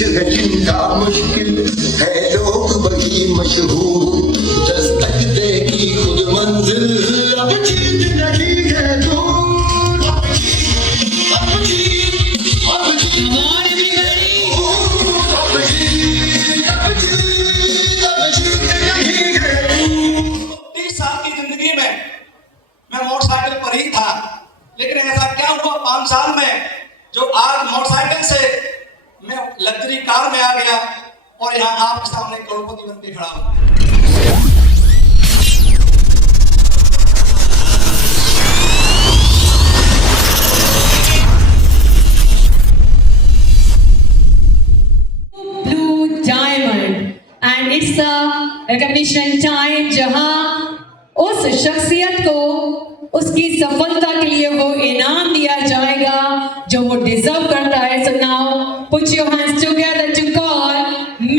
कशिश है चिंता मुश्किल है लोग बड़ी मशहूर दस्तक देगी खुद मंजिल अब जीत नहीं है दूर अब जिंदगी में मैं मोटरसाइकिल पर ही था, लेकिन ऐसा क्या हुआ 5 साल में जो आज मोटरसाइकिल से मैं लग्जरी कार में आ गया और यहाँ आपके सामने करोड़पति बन के खड़ा हूँ। Blue Diamond and it's a recognition time जहां उस शख्सियत को उसकी सफलता के लिए वो इनाम दिया जाएगा जो वो डिजर्व करता है। So now put your hands together to call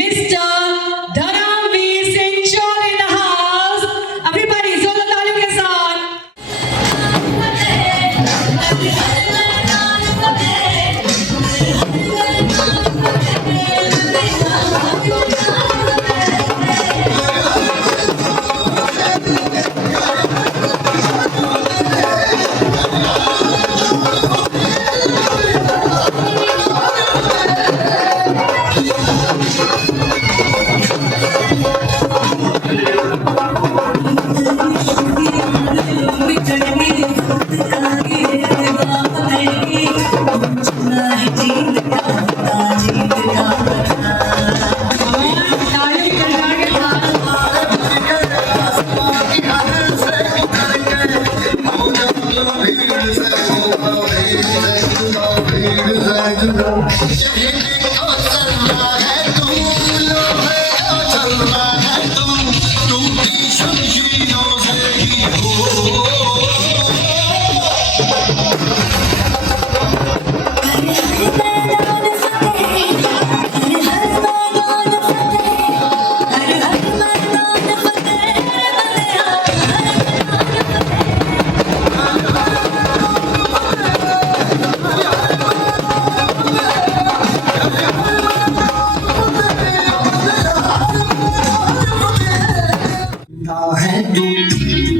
Mr. Dharamveer Singh Chauhan in the house. Everybody जोरदार तालियों के साथ।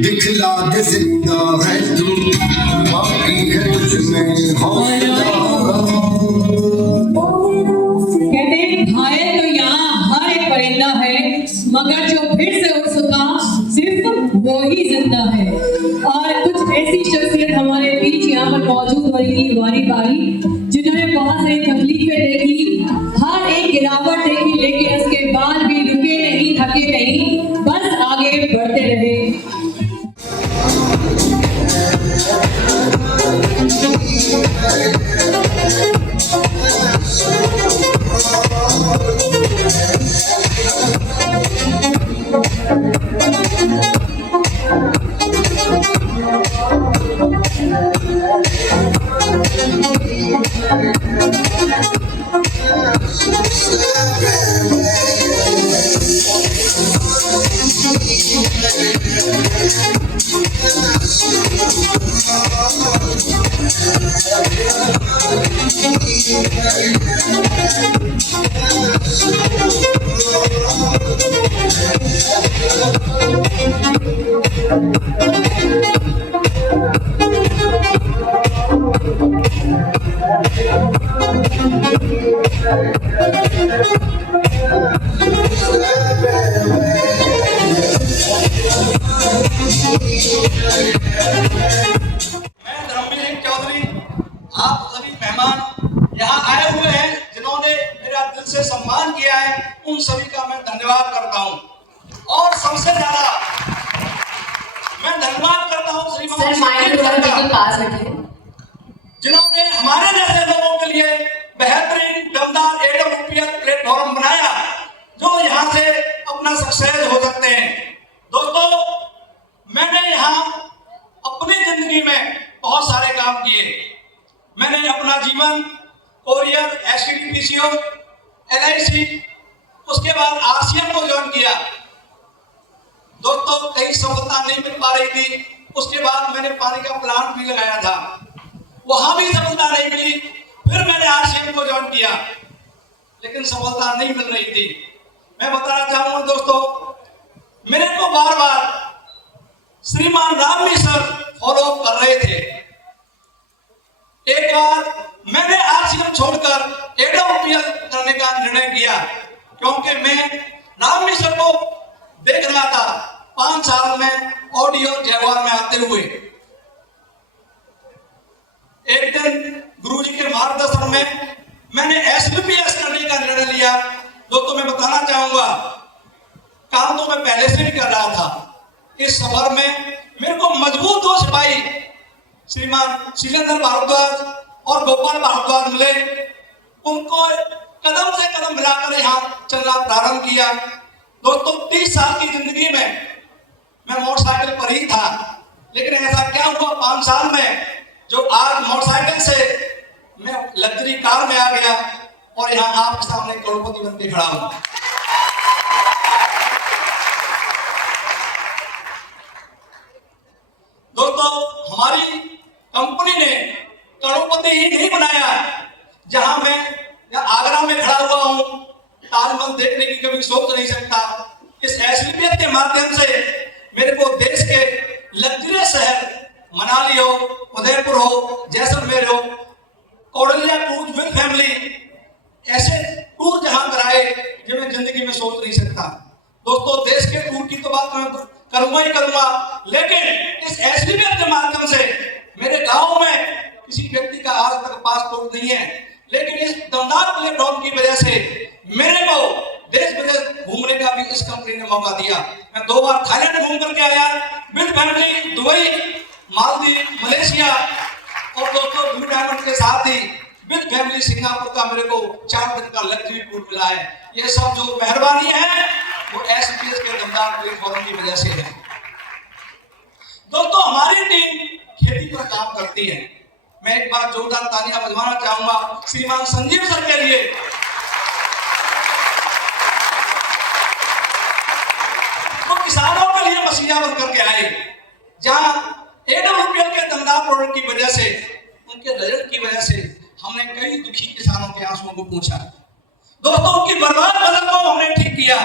दिखला दे जिंदा है तू बाकी है तुझमें हौसला। कहते हैं घायल तो यहाँ हर एक परिंदा है मगर जो फिर से उठ सका सिर्फ वो ही जिंदा है। और कुछ ऐसी शख्सियत हमारे बीच यहाँ पर मौजूद होगी बारी बारी जिन्होंने बहुत सारी तकलीफें देखी, हर एक गिरावट देखी, लेकिन उसके बाद भी रुके नहीं, थके नहीं, बस आगे बढ़ते रहे। सम्मान किया है, उन सभी का मैं धन्यवाद करता हूं। और सबसे ज्यादा मैं धन्यवाद करता हूं जिन्होंने हमारे जैसे लोगों के लिए बेहतरीन दमदार AWPS प्लेटफॉर्म बनाया जो यहाँ से अपना सक्सेस हो सकते हैं। दोस्तों, मैंने यहाँ अपनी जिंदगी में बहुत सारे काम किए। मैंने अपना जीवन कोरियर, STDPCO, LIC, उसके बाद RCM को ज्वाइन किया। दोस्तों, कहीं सफलता नहीं मिल पा रही थी। उसके बाद मैंने पानी का प्लांट भी लगाया था, वहां भी सफलता नहीं मिली। फिर मैंने RCM को ज्वाइन किया। लेकिन सफलता नहीं मिल रही थी। मैं बताना चाहूंगा दोस्तों, मेरे को बार बार श्रीमान रामी सर फॉलो अप कर रहे थे। एक बार मैंने आरसीएम छोड़कर एडब्ल्यूपीएल करने का निर्णय किया, क्योंकि मैं रामी सर को देख रहा था 5 साल में ऑडियो जयवार में आते हुए। एक दिन गुरुजी के मार्गदर्शन में मैंने एसबीपीएस करने का निर्णय लिया। दोस्तों मैं बताना चाहूंगा, काम तो मैं पहले से भी कर रहा था। इस सफर में मेरे को मजबूत 2 सिपाही श्रीमान शैलेंद्र भारद्वाज और गोपाल भारद्वाज मिले। उनको कदम से कदम मिलाकर यहाँ चलना प्रारंभ किया। दोस्तों 30 साल की जिंदगी में मैं मोटरसाइकिल पर ही था, लेकिन ऐसा क्या हुआ 5 साल में, जो आज मोटरसाइकिल से मैं लग्जरी कार में आ गया और यहाँ आपके सामने करोड़पति बन के खड़ा हूं। दोस्तों हमारी कंपनी ने करोड़पति ही नहीं बनाया। जहां मैं आगरा में खड़ा हुआ हूं, ताजमहल देखने की कभी सोच नहीं सकता। इस एसबीपीएस के माध्यम से मेरे को देश के लग्जरी शहर मनाली हो, उदयपुर हो, जैसलमेर हो, कौड़लिया टूर विद फैमिली, ऐसे टूर जहां कराए जो मैं जिंदगी में सोच नहीं सकता। दोस्तों देश के टूर की तो बात मैं करूंगा ही करूंगा, लेकिन इस एसबीपीएस के माध्यम से मेरे गांव में किसी व्यक्ति का आज तक पासपोर्ट नहीं है, लेकिन इस दमदार प्लेटफॉर्म की वजह से मेरे को देश विदेश घूमने का भी इस कंपनी ने मौका दिया। मैं 2 बार थाईलैंड घूम करके आया with family, Dubai, Maldives, Malaysia, और दोस्तों ब्लू डायमंड के साथ ही विद फैमिली सिंगापुर का मेरे को 4 दिन का लग्जरी टूर मिला है। ये सब जो मेहरबानी है वो एसबीपीएस के दमदार प्लेटफॉर्म की वजह से है। दोस्तों हमारी टीम खेती पर काम करती है। मैं एक बार जोरदार तालियां बजवाना चाहूंगा श्रीमान संजीव सर के लिए। वो किसानों के लिए मशीनें बन करके आए, जहां एडब्ल्यूपीएल के दमदार प्रोडक्ट की वजह से, उनके रिजल्ट की वजह से हमने कई दुखी किसानों के आंसुओं को पूछा। दोस्तों उनकी बर्बाद फसल को हमने ठीक किया।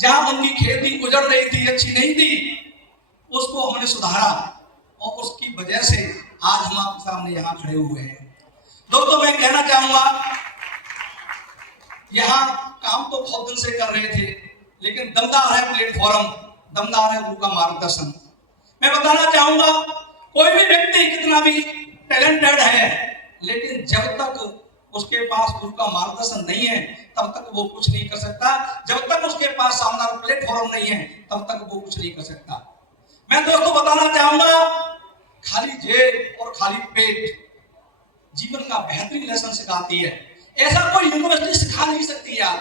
जहां उनकी खेती गुजर रही थी, अच्छी नहीं थी, उसको हमने सुधारा और उसकी वजह से आज हम आपके सामने यहाँ खड़े हुए हैं। दोस्तों मैं कहना चाहूंगा, यहाँ काम तो बहुत दिन से कर रहे थे, लेकिन दमदार है प्लेटफॉर्म, दमदार है गुरु का मार्गदर्शन। मैं बताना चाहूंगा, कोई भी व्यक्ति कितना भी टैलेंटेड है, लेकिन जब तक उसके पास गुरु का मार्गदर्शन नहीं है तब तक वो कुछ नहीं कर सकता। जब तक उसके पास शानदार प्लेटफॉर्म नहीं है तब तक वो कुछ नहीं कर सकता। मैं दोस्तों बताना चाहूंगा, खाली जेब और खाली पेट जीवन का बेहतरीन लेसन सिखाती है। ऐसा कोई यूनिवर्सिटी सिखा नहीं सकती यार।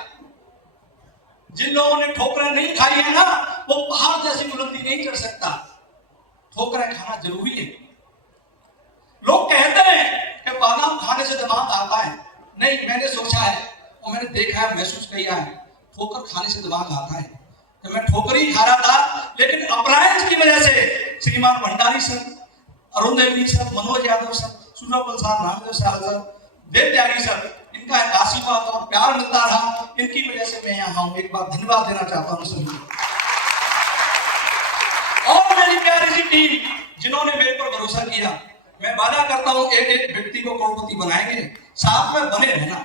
जिन लोगों ने ठोकरें नहीं खाई है ना, वो पहाड़ जैसी बुलंदी नहीं चढ़ सकता। ठोकरें खाना जरूरी है। लोग कहते हैं कि बादाम खाने से दिमाग आता है। नहीं, मैंने सोचा है और मैंने देखा है, महसूस किया है, ठोकर खाने से दिमाग आता है। तो मैं ठोकर ही खा रहा था, लेकिन अप्रायंस की वजह से श्रीमान Bhandari sir, Arun Devi sir, Manoj Yadav sir, Surajmal sir, Ramdev sir, Dev Tyagi sir, इनका आशीर्वाद और प्यार मिलता रहा। इनकी वजह से मैं यहाँ हूँ। एक बार धन्यवाद देना चाहता हूँ सभी को। और मेरी प्यारी सी टीम जिन्होंने मेरे पर भरोसा किया। मैं वादा करता हूँ एक एक व्यक्ति को करोड़पति बनाएंगे, साथ में बने रहना।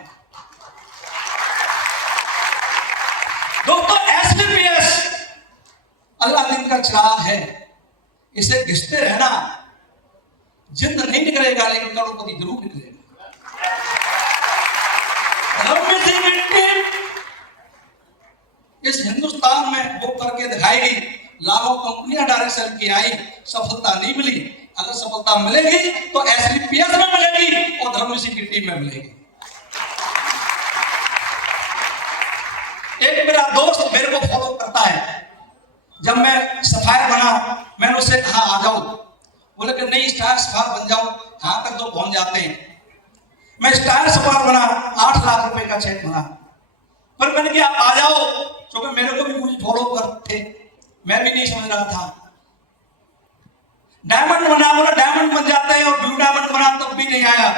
दोस्तों एसबीपीएस अल्लाह दिन का चिराग है, इसे घिसते रहना। जिंद नहीं निकलेगा, लेकिन करोड़पति जरूर निकलेगा। इस हिंदुस्तान में वो करके दिखाएगी। लाखों कंपनियां डायरेक्ट सेल की आई, सफलता नहीं मिली। अगर सफलता मिलेगी तो एसबीपीएस में मिलेगी और धर्म सिंह की टीम में मिलेगी। एक मेरा दोस्त मेरे को फॉलो करता है। जब मैं सफायर बना, मैंने उससे कहा आ जाओ। बोले कि नहीं, स्टार सफायर बन जाओ, कहां तक तो पहुंच जाते हैं। मैं स्टार सफायर बना, 8 लाख रुपए का चेक बना। पर मैंने कहा आ जाओ, क्योंकि मेरे को भी कुछ फॉलो करते, मैं भी नहीं समझ रहा था। डायमंड बना, बोला डायमंड बन जाते हैं, और ब्लू डायमंड बना तब भी नहीं आया।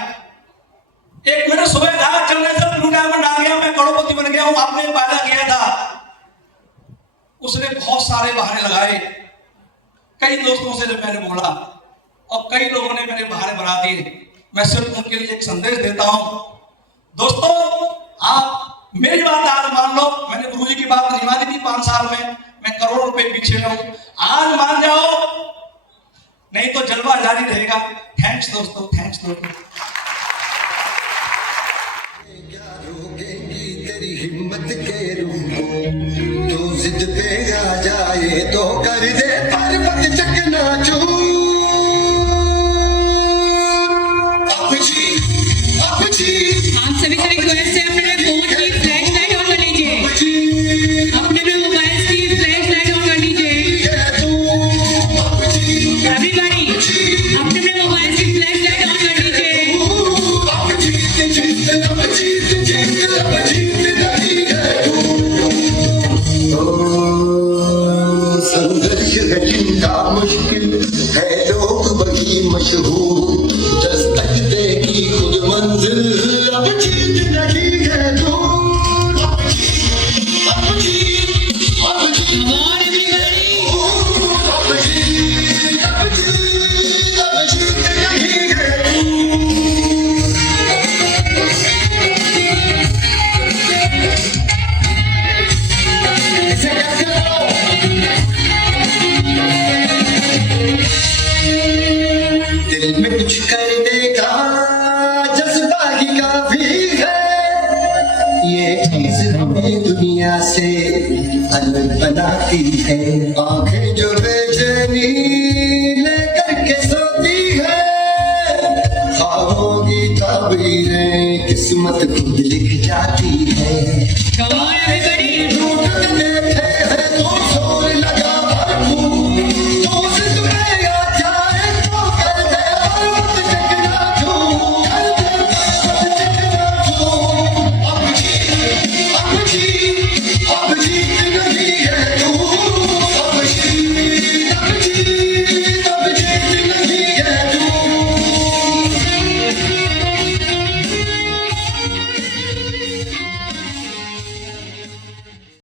एक मैंने सुबह कहा चलने से ब्लू डायमंड आ गया, मैं करोड़पति गेहूं आपने पैदा किया था, उसने बहुत सारे बहाने लगाए। कई दोस्तों से जब मैंने बोला और कई लोगों ने मेरे बहाने बना दिए, मैं सिर्फ उनके लिए एक संदेश देता हूं। दोस्तों, आप मेरी बात आज मान लो, मैंने गुरुजी की बात नहीं मानी थी 5 साल में, मैं करोड़ रुपए पीछे रहूं, आज मान जाओ, नहीं तो जलवा जारी रहेगा। थैंक्स दोस्तों, थैंक्स दोस्तों। क्या रोकेगी तेरी हिम्मत के रूप को, तो जिद पे आ जाए तो कर दे पर्वत चकनाचूर। अब जी आप सभी से रिक्वेस्ट है, अपने फोन की फ्लैश लाइट ऑन कर लीजिए, अपने मोबाइल की फ्लैश लाइट ऑन कर लीजिए। एवरीबॉडी अपने मोबाइल की फ्लैश लाइट ऑन कर लीजिए। संघर्ष है जिनका मुश्किल है, लोग बड़ी मशहूर, दस्तक देगी खुद मंजिल, अब जीत नहीं है दूर। अब जीत और एवरीबॉडी नहीं है दिल में कुछ कर देगा जज्बा ही काफी है, ये चीज हमें दुनिया से अलग बनाती है। आंखें जो बेचैनी लेकर के सोती है, ख्वाबों की ताबीरें किस्मत खुद लिख जाती है। कम ऑन एवरीबॉडी ढूंढते थे